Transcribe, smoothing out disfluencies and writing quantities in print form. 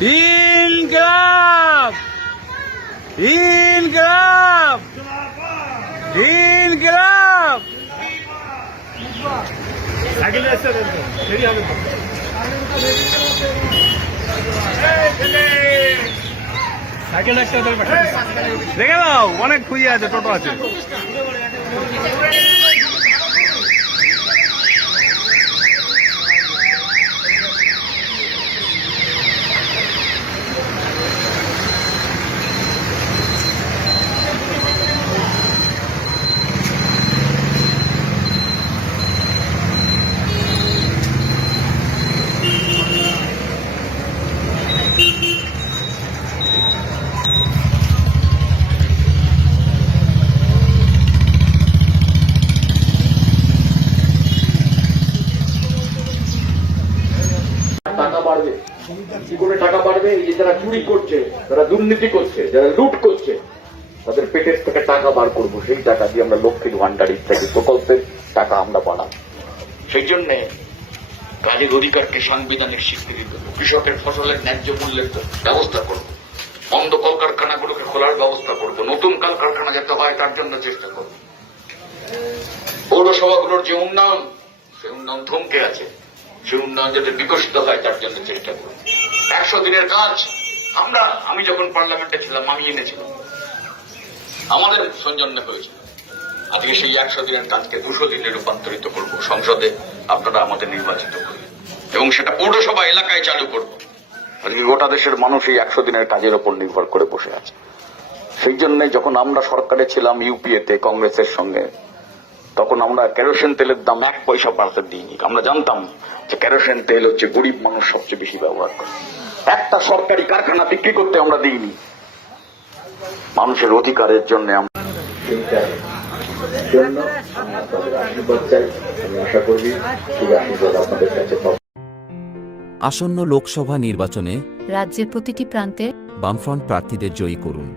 ইনকিলাব ইনকিলাব ইনকিলাব। দেখে দাও, অনেক খুঁজে আছে, টোটো আছে। টাকা বাড়বে, কি করে টাকা বাড়বে? এই যে যারা চুরি করছে, যারা দুর্নীতি করছে, যারা লুট করছে, তাদের পেটের থেকে টাকা বার করবো। সেই টাকা দিয়ে আমরা লক্ষ্মীর ভান্ডার ইত্যাদি প্রকল্পের টাকা আমরা বাড়াবো। সেই জন্য কাজের অধিকারকে সাংবিধানিক স্বীকৃতি দেব, কৃষকের ফসলের ন্যায্য মূল্যের ব্যবস্থা করব, বন্ধ কলকারখানাগুলোকে খোলার ব্যবস্থা করব, নতুন কলকারখানা যাতে হয় তার জন্য চেষ্টা করব। পৌরসভাগুলোর যে উন্নয়ন, সেই উন্নয়ন থমকে আছে, সেই উন্নয়ন যাতে বিকশিত হয় তার জন্য চেষ্টা করব। 100 দিনের কাজ আমি যখন পার্লামেন্টে ছিলাম আমি এনেছিলাম, আমাদের সৌজন্যে হয়েছিল। আজকে সেই 100 দিনের কাজকে 200 দিনে রূপান্তরিত করব। সংসদে আপনারা আমাদের নির্বাচিত করবেন এবং সেটা পৌরসভা এলাকায় চালু করব। আজকে গোটা দেশের মানুষ এই 100 দিনের কাজের উপর নির্ভর করে বসে আছে। সেই জন্য যখন আমরা সরকারে ছিলাম ইউপিএতে কংগ্রেসের সঙ্গে, তখন আমরা কেরোসিন তেলের দাম 1 পয়সা বাড়তে দিইনি। আমরা জানতাম যে কেরোসিন তেল হচ্ছে গরিব মানুষ সবচেয়ে বেশি ব্যবহার করে। একটা সরকারি কারখানা বিক্রি করতে আমরা দিইনি। মানুষের অধিকারের জন্য আশীর্বাদ চাই। আমি আশা করি সেই আশীর্বাদ আপনাদের কাছে পাবো। আসন্ন লোকসভা নির্বাচনে রাজ্যের প্রতিটি প্রান্তে বামফ্রন্ট প্রার্থীদের জয়ী করুন।